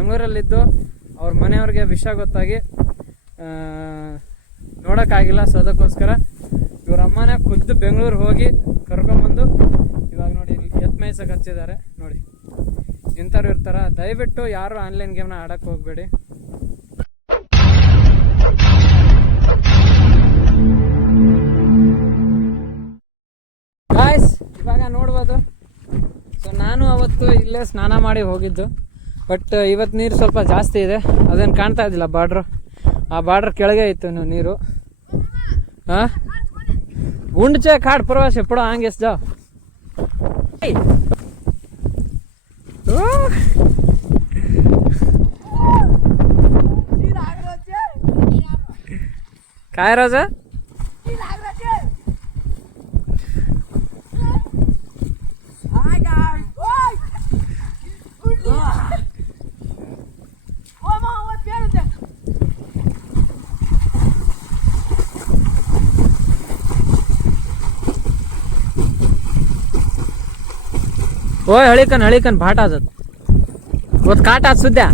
ಬೆಂಗಳೂರಲ್ಲಿದ್ದು ಅವ್ರ ಮನೆಯವ್ರಿಗೆ ವಿಷಯ ಗೊತ್ತಾಗಿ ನೋಡೋಕ್ಕಾಗಿಲ್ಲ. ಸೊ ಅದಕ್ಕೋಸ್ಕರ ಇವ್ರ ಅಮ್ಮನೇ ಖುದ್ದು ಬೆಂಗಳೂರು ಹೋಗಿ ಕರ್ಕೊಂಬಂದು ಇವಾಗ ನೋಡಿ ಇಲ್ಲಿ ಎತ್ತು ಮೇಯ್ಸಕ್ಕೆ ಹಚ್ಚಿದ್ದಾರೆ. ನೋಡಿ ಇಂಥವ್ರು ಇರ್ತಾರೆ. ದಯವಿಟ್ಟು ಯಾರು ಆನ್ಲೈನ್ ಗೇಮ್ನ ಆಡೋಕ್ಕೆ ಹೋಗಬೇಡಿ. ಗಾಯ್ಸ್ ಇವಾಗ ನೋಡ್ಬೋದು. ಸೊ ನಾನು ಅವತ್ತು ಇಲ್ಲೇ ಸ್ನಾನ ಮಾಡಿ ಹೋಗಿದ್ದು, ಬಟ್ ಇವತ್ತು ನೀರು ಸ್ವಲ್ಪ ಜಾಸ್ತಿ ಇದೆ. ಅದೇನು ಕಾಣ್ತಾ ಇದ್ದಿಲ್ಲ ಬಾರ್ಡ್ರು, ಆ ಬಾರ್ಡ್ರ್ ಕೆಳಗೆ ಇತ್ತು ನೀರು. ಹಾಂ ಉಂಡ್ಚೆ ಕಾಡ್ ಪರವಾಸೆ ಪುಡ ಹಂಗೆ ಎಸ್ ಜಾವ್ काय राजा ओय हळीकन भाट आजत वत काट आज सुद्धा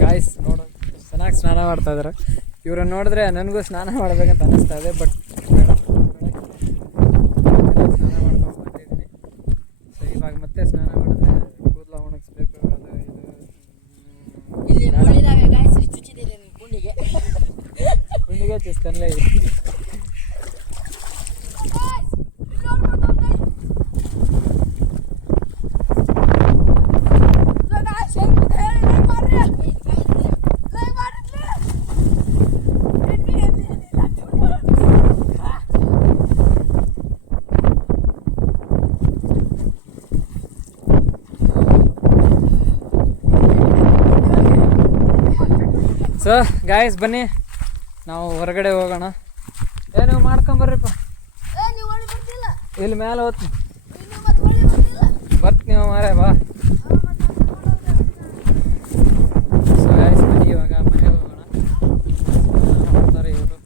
ಗಾಯ್ಸ್ ನೋಡು ಚೆನ್ನಾಗಿ ಸ್ನಾನ ಮಾಡ್ತಾ ಇದಾರೆ. ಇವ್ರನ್ನ ನೋಡಿದ್ರೆ ನನಗೂ ಸ್ನಾನ ಮಾಡ್ಬೇಕಂತ ಅನ್ನಿಸ್ತಾ ಇದೆ, ಬಟ್ ಸ್ನಾನ ಮಾಡ್ಕೊಂಡು ಬಂದಿದ್ದೀನಿ. ಸೊ ಇವಾಗ ಮತ್ತೆ ಸ್ನಾನ ಮಾಡಿದ್ರೆ ಕೂದಲ ಒಣಗಿಸ್ಬೇಕು. ಕುಂಡಿಗೆ ಚುಸ್ತನ್ಲೇ ಇದೆ. ಸೊ ಗಾಯ್ಸ್ ಬನ್ನಿ ನಾವು ಹೊರಗಡೆ ಹೋಗೋಣ. ನೀವು ಮಾಡ್ಕೊಂಬರ್ರಿಪ್ಪ, ಇಲ್ಲಿ ಮೇಲೆ ಹೋಗ್ತೀನಿ ಬರ್ತೀನಿ ಮಾರೇ ಬಾ. ಸೊ ಗಾಯ್ಸ್ ಬನ್ನಿ ಇವಾಗ ಮನೆಗೆ ಹೋಗೋಣ. ಮಾಡ್ತಾರೆ ಇವರು,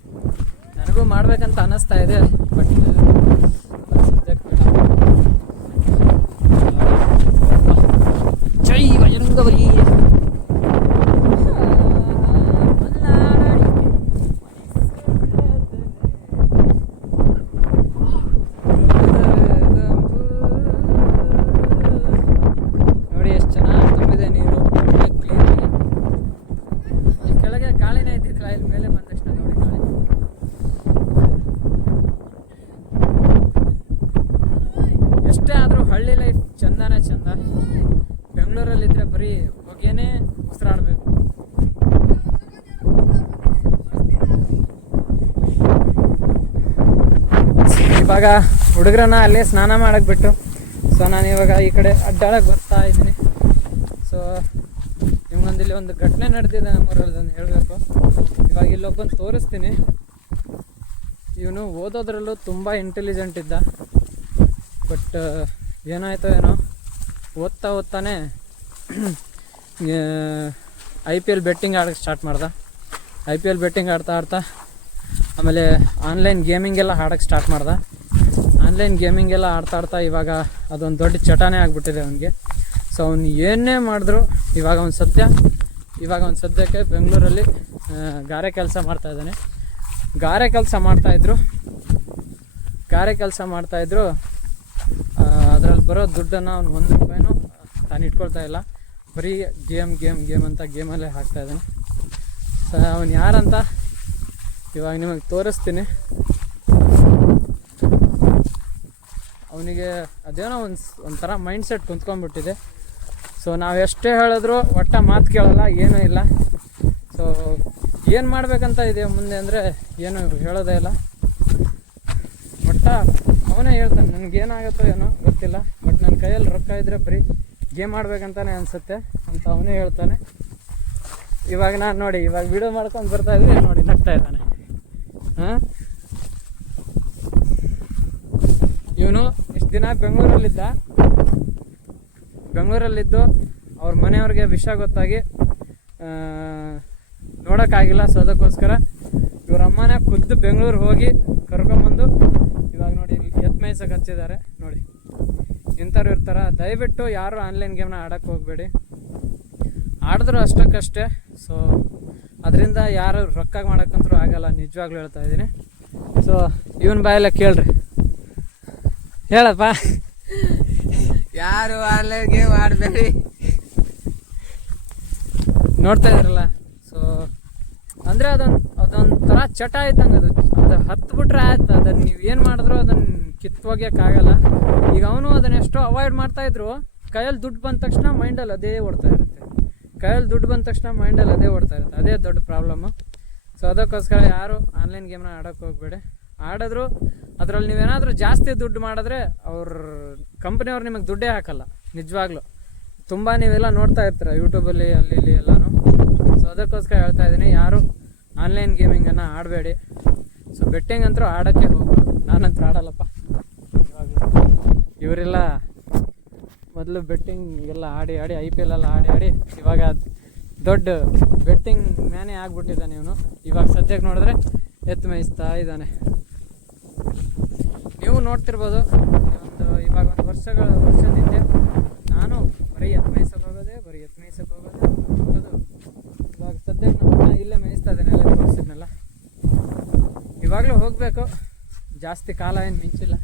ನನಗೂ ಮಾಡ್ಬೇಕಂತ ಅನ್ನಿಸ್ತಾ ಇದೆ, ಬಟ್ ಸಬ್ಜೆಕ್ಟ್ ಜೈ ಬಜರಂಗಬಲಿ. ಎಷ್ಟೇ ಆದರೂ ಹಳ್ಳಿ ಲೈಫ್ ಚಂದನೇ ಚಂದ. ಬೆಂಗಳೂರಲ್ಲಿದ್ದರೆ ಬರೀ ಹೊಗೆನೇ ಉಸಿರಾಡಬೇಕು. ಇವಾಗ ಹುಡುಗರನ್ನ ಅಲ್ಲೇ ಸ್ನಾನ ಮಾಡಕ್ಕೆ ಬಿಟ್ಟು, ಸೊ ನಾನು ಇವಾಗ ಈ ಕಡೆ ಅಡ್ಡಾಳಕ್ಕೆ ಬರ್ತಾ ಇದ್ದೀನಿ. ಸೊ ನಿಮ್ಗೊಂದಿಲ್ಲಿ ಒಂದು ಘಟನೆ ನಡೆದಿದೆ ನಮ್ಮೂರಲ್ಲಿ ಅಂತ ಹೇಳಬೇಕು. ಇವಾಗ ಇಲ್ಲೊಬ್ಬಂದು ತೋರಿಸ್ತೀನಿ. ಇವನು ಓದೋದ್ರಲ್ಲೂ ತುಂಬ ಇಂಟೆಲಿಜೆಂಟ್ ಇದ್ದ, ಬಟ್ ಏನಾಯಿತೋ ಏನೋ ಓದ್ತಾನೆ IPL ಬೆಟ್ಟಿಂಗ್ ಆಡೋಕ್ಕೆ ಸ್ಟಾರ್ಟ್ ಮಾಡ್ದೆ. IPL ಬೆಟ್ಟಿಂಗ್ ಆಡ್ತಾ ಆಮೇಲೆ ಆನ್ಲೈನ್ ಗೇಮಿಂಗೆಲ್ಲ ಆಡೋಕ್ಕೆ ಸ್ಟಾರ್ಟ್ ಮಾಡ್ದೆ. ಆನ್ಲೈನ್ ಗೇಮಿಂಗೆಲ್ಲ ಆಡ್ತಾ ಇವಾಗ ಅದೊಂದು ದೊಡ್ಡ ಚಟನೇ ಆಗಿಬಿಟ್ಟಿದೆ ಅವನಿಗೆ. ಸೊ ಅವ್ನು ಏನೇ ಮಾಡಿದ್ರು ಇವಾಗ ಒಂದು ಸದ್ಯಕ್ಕೆ ಬೆಂಗಳೂರಲ್ಲಿ ಗಾರೆ ಕೆಲಸ ಮಾಡ್ತಾಯಿದ್ದಾನೆ. ಗಾರೆ ಕೆಲಸ ಮಾಡ್ತಾಯಿದ್ರು. ಅದರಲ್ಲಿ ಬರೋ ದುಡ್ಡನ್ನು ಅವ್ನು 1 ರೂಪಾಯಿನೂ ತಾನು ಇಟ್ಕೊಳ್ತಾ ಇಲ್ಲ. ಬರೀ ಗೇಮ್ ಅಂತ ಗೇಮಲ್ಲೇ ಹಾಕ್ತಾಯಿದ್ದಾನೆ. ಸೊ ಅವನು ಯಾರಂತ ಇವಾಗ ನಿಮಗೆ ತೋರಿಸ್ತೀನಿ. ಅವನಿಗೆ ಅದೇನೋ ಒಂಥರ ಮೈಂಡ್ಸೆಟ್ ಕುಂತ್ಕೊಂಡ್ಬಿಟ್ಟಿದೆ. ಸೊ ನಾವು ಎಷ್ಟೇ ಹೇಳಿದ್ರು ಒಟ್ಟ ಮಾತು ಕೇಳಲ್ಲ, ಏನೂ ಇಲ್ಲ. ಸೊ ಏನು ಮಾಡಬೇಕಂತ ಇದೆ ಮುಂದೆ ಅಂದರೆ ಏನು ಹೇಳೋದೇ ಇಲ್ಲ. ಒಟ್ಟ ಅವನೇ ಹೇಳ್ತಾನೆ, ನನಗೇನಾಗುತ್ತೋ ಏನೋ ಗೊತ್ತಿಲ್ಲ, ಬಟ್ ನನ್ನ ಕೈಯಲ್ಲಿ ರೊಕ್ಕ ಇದ್ದರೆ ಬರೀ ಗೇಮ್ ಆಡ್ಬೇಕಂತಾನೆ ಅನಿಸುತ್ತೆ ಅಂತ ಅವನೇ ಹೇಳ್ತಾನೆ. ಇವಾಗ ನಾನು ನೋಡಿ ಇವಾಗ ವಿಡಿಯೋ ಮಾಡ್ಕೊಂಡು ಬರ್ತಾಯಿದ್ವಿ, ನೋಡಿ ನಗ್ತಾ ಇದ್ದಾನೆ. ಹಾಂ, ಇವನು ಇಷ್ಟು ದಿನ ಬೆಂಗಳೂರಲ್ಲಿದ್ದು ಅವ್ರ ಮನೆಯವ್ರಿಗೆ ವಿಷಯ ಗೊತ್ತಾಗಿ ನೋಡೋಕ್ಕಾಗಿಲ್ಲ. ಸೊ ಅದಕ್ಕೋಸ್ಕರ ಇವ್ರ ಅಮ್ಮನೇ ಖುದ್ದು ಬೆಂಗಳೂರು ಹೋಗಿ ಮೇಯ್ಸಕ್ಕೆ ಹಚ್ಚಿದ್ದಾರೆ ನೋಡಿ. ಇಂಥವ್ರು ಇರ್ತಾರೆ. ದಯವಿಟ್ಟು ಯಾರು ಆನ್ಲೈನ್ ಗೇಮ್ನ ಆಡೋಕ್ಕೆ ಹೋಗಬೇಡಿ. ಆಡಿದ್ರು ಅಷ್ಟಕ್ಕಷ್ಟೇ. ಸೊ ಅದರಿಂದ ಯಾರು ರೊಕ್ಕ ಮಾಡೋಕ್ಕಂತೂ ಆಗಲ್ಲ, ನಿಜವಾಗ್ಲೂ ಹೇಳ್ತಾ ಇದ್ದೀನಿ. ಸೊ ಇವನ್ ಬಾಯೆಲ್ಲ ಕೇಳ್ರಿ, ಹೇಳಪ್ಪ. ಯಾರು ಆನ್ಲೈನ್ ಗೇಮ್ ಆಡಬೇಡಿ. ನೋಡ್ತಾ ಇದ್ರಲ್ಲ. ಸೊ ಅಂದರೆ ಅದೊಂಥರ ಚಟ ಇದ್ದಂಗೆ. ಅದು ಹತ್ಬಿಟ್ರೆ ಆಯ್ತು. ಅದನ್ನು ನೀವು ಏನು ಮಾಡಿದ್ರು ಅದನ್ನು ಕಿತ್ತೊಗ್ಯೋಕ್ಕಾಗಲ್ಲ. ಈಗ ಅವನು ಅದನ್ನ ಎಷ್ಟೋ ಅವಾಯ್ಡ್ ಮಾಡ್ತಾಯಿದ್ರು. ಕೈಯಲ್ಲಿ ದುಡ್ಡು ಬಂದ ತಕ್ಷಣ ಮೈಂಡಲ್ಲಿ ಅದೇ ಓಡ್ತಾ ಇರುತ್ತೆ. ಅದೇ ದೊಡ್ಡ ಪ್ರಾಬ್ಲಮ್ಮು. ಸೊ ಅದಕ್ಕೋಸ್ಕರ ಯಾರು ಆನ್ಲೈನ್ ಗೇಮ್ನ ಆಡೋಕ್ಕೆ ಹೋಗ್ಬೇಡಿ. ಆಡಿದ್ರು ಅದರಲ್ಲಿ ನೀವೇನಾದರೂ ಜಾಸ್ತಿ ದುಡ್ಡು ಮಾಡಿದ್ರೆ ಅವ್ರ ಕಂಪ್ನಿಯವ್ರು ನಿಮಗೆ ದುಡ್ಡೇ ಹಾಕಲ್ಲ. ನಿಜವಾಗ್ಲೂ ತುಂಬ ನೀವೆಲ್ಲ ನೋಡ್ತಾ ಇರ್ತೀರ ಯೂಟ್ಯೂಬಲ್ಲಿ ಅಲ್ಲಿ ಇಲ್ಲಿ ಎಲ್ಲನೂ. ಸೊ ಅದಕ್ಕೋಸ್ಕರ ಹೇಳ್ತಾ ಇದ್ದೀನಿ, ಯಾರು ಆನ್ಲೈನ್ ಗೇಮಿಂಗನ್ನು ಆಡಬೇಡಿ. ಸೊ ಬೆಟ್ಟಿಂಗ್ ಅಂತೂ ಆಡೋಕ್ಕೆ ಹೋಗ್ಬಾರ್ದು. ನಾನಂತೂ ಆಡಲ್ಲಪ್ಪ. ಇವರೆಲ್ಲ ಮೊದಲು ಬೆಟ್ಟಿಂಗ್ ಎಲ್ಲ ಆಡಿ IPL ಎಲ್ಲ ಆಡಿ ಇವಾಗ ದೊಡ್ಡ ಬೆಟ್ಟಿಂಗ್ ಮ್ಯಾನೇ ಆಗ್ಬಿಟ್ಟಿದ್ದಾನೆ ಇವನು. ಇವಾಗ ಸದ್ಯಕ್ಕೆ ನೋಡಿದ್ರೆ ಎತ್ತು ಮೇಯಿಸ್ತಾ ಇದ್ದಾನೆ. ನೀವು ನೋಡ್ತಿರ್ಬೋದು. ಇವಾಗ ಒಂದು ವರ್ಷದಿಂದ ನಾನು ಬರೀ ಎತ್ತು ಮೇಯ್ಸಕ್ಕೆ ಹೋಗೋದು. ಇವಾಗ ಸದ್ಯಕ್ಕೆ ನಮ್ಮನ್ನ ಇಲ್ಲೇ ಮೇಯಿಸ್ತಾ ಇದ್ದಾನೆ, ಎಲ್ಲ ತೋರಿಸಿದ್ನಲ್ಲ. ಇವಾಗಲೂ ಹೋಗಬೇಕು, ಜಾಸ್ತಿ ಕಾಲ ಏನು ಮಿಂಚಿಲ್ಲ.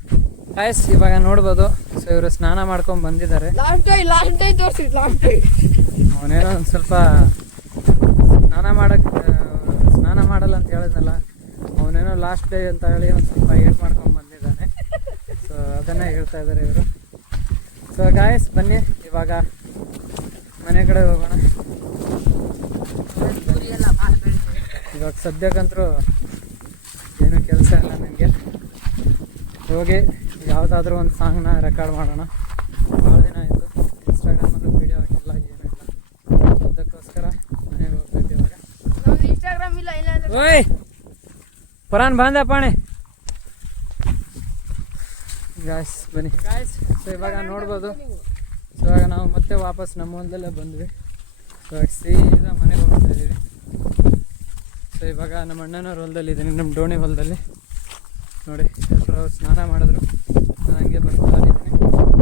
ಆಯ್ಸ್ ಇವಾಗ ನೋಡ್ಬೋದು. ಸೊ ಇವರು ಸ್ನಾನ ಮಾಡ್ಕೊಂಡು ಬಂದಿದ್ದಾರೆ. ಅವನೇನೋ ಒಂದು ಸ್ವಲ್ಪ ಸ್ನಾನ ಮಾಡಲ್ಲ ಅಂತ ಹೇಳಿದ್ನಲ್ಲ, ಅವನೇನೋ ಲಾಸ್ಟ್ ಡೇ ಅಂತ ಹೇಳಿ ಒಂದು ಸ್ವಲ್ಪ ಏಟ್ ಮಾಡ್ಕೊಂಡು ಬಂದಿದ್ದಾನೆ. ಸೊ ಅದನ್ನೇ ಹೇಳ್ತಾ ಇದ್ದಾರೆ ಇವರು. ಸೊ ಗಾಯ್ಸ್ ಬನ್ನಿ ಇವಾಗ ಮನೆ ಕಡೆ ಹೋಗೋಣ. ಇವಾಗ ಸದ್ಯಕ್ಕಂತರೂ ಏನೂ ಕೆಲಸ ಇಲ್ಲ ನನಗೆ. ಹೋಗಿ ಯಾವುದಾದ್ರೂ ಒಂದು ಸಾಂಗ್ನ ರೆಕಾರ್ಡ್ ಮಾಡೋಣ. ಭಾಳ ದಿನ ಆಯಿತು ಇನ್ಸ್ಟಾಗ್ರಾಮಲ್ಲೂ ವೀಡಿಯೋ ಹಾಕಿಲ್ಲ, ಏನೂ ಇಲ್ಲ. ಅದಕ್ಕೋಸ್ಕರ ಮನೆಗೆ ಹೋಗ್ತೈತೆ ಇವಾಗ. ಓಯ್ ಪರಾನ್ ಬಾಂಧ ಪಾಣೆ ಗಾಯ್ಸ್ ಬನ್ನಿ ಗಾಯ್ಸ್. ಸೊ ಇವಾಗ ನೋಡ್ಬೋದು. ಸೊ ಇವಾಗ ನಾವು ಮತ್ತೆ ವಾಪಸ್ ನಮ್ಮ ಹೊಲದಲ್ಲೇ ಬಂದ್ವಿ. ಇವಾಗ ಸೀದಾ ಮನೆಗೆ ಹೋಗ್ತಾ ಇದ್ದೀವಿ. ಸೊ ಇವಾಗ ನಮ್ಮ ಅಣ್ಣನವ್ರ ಹೊಲದಲ್ಲಿ ಇದ್ದೀನಿ, ನಮ್ಮ ಡೋಣಿ ಹೊಲದಲ್ಲಿ ನೋಡಿ. ಎಲ್ಲರೂ ಸ್ನಾನ ಮಾಡಿದ್ರು, ನಾನು ಹಂಗೆ ಬರ್ತಾ ಇದ್ದೀನಿ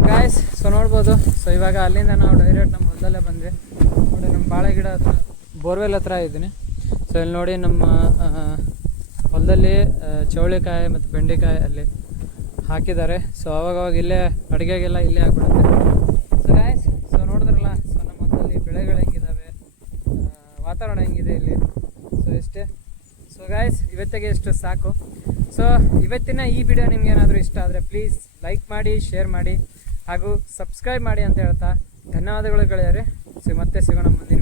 ಗಾಯ್ಸ್. ಸೊ ನೋಡ್ಬೋದು. ಸೊ ಇವಾಗ ಅಲ್ಲಿಂದ ನಾವು ಡೈರೆಕ್ಟ್ ನಮ್ಮ ಹೊಲದಲ್ಲೇ ಬಂದ್ವಿ. ನೋಡಿ ನಮ್ಮ ಬಾಳೆ ಗಿಡ ಹತ್ರ, ಬೋರ್ವೆಲ್ ಹತ್ರ ಇದ್ದೀನಿ. ಸೊ ಇಲ್ಲಿ ನೋಡಿ ನಮ್ಮ ಹೊಲದಲ್ಲಿ ಚೌಳಿಕಾಯಿ ಮತ್ತು ಬೆಂಡೆಕಾಯಿ ಅಲ್ಲಿ ಹಾಕಿದ್ದಾರೆ. ಸೊ ಅವಾಗವಾಗ ಇಲ್ಲೇ ಅಡುಗೆಗೆಲ್ಲ ಇಲ್ಲೇ ಹಾಕ್ಬಿಡುತ್ತೆ. ಸೊ ಗಾಯ್ಸ್ ಸೊ ನೋಡಿದ್ರಲ್ಲ. ಸೊ ನಮ್ಮ ಹೊಲದಲ್ಲಿ ಬೆಳೆಗಳು ಹೆಂಗಿದ್ದಾವೆ, ವಾತಾವರಣ ಹೆಂಗಿದೆ ಇಲ್ಲಿ. ಸೊ ಇಷ್ಟೇ. ಸೊ ಗಾಯ್ಸ್ ಇವತ್ತಿಗೆ ಇಷ್ಟು ಸಾಕು. ಸೊ ಇವತ್ತಿನ ಈ ವಿಡಿಯೋ ನಿಮ್ಗೆ ಏನಾದರೂ ಇಷ್ಟ ಆದರೆ ಪ್ಲೀಸ್ ಲೈಕ್ ಮಾಡಿ, ಶೇರ್ ಮಾಡಿ ಹಾಗೂ ಸಬ್ಸ್ಕ್ರೈಬ್ ಮಾಡಿ ಅಂತ ಹೇಳ್ತಾ ಧನ್ಯವಾದಗಳು ಗೆಳೆಯರೇ. ಸೊ ಮತ್ತೆ ಸಿಗೋಣ ಮುಂದಿನ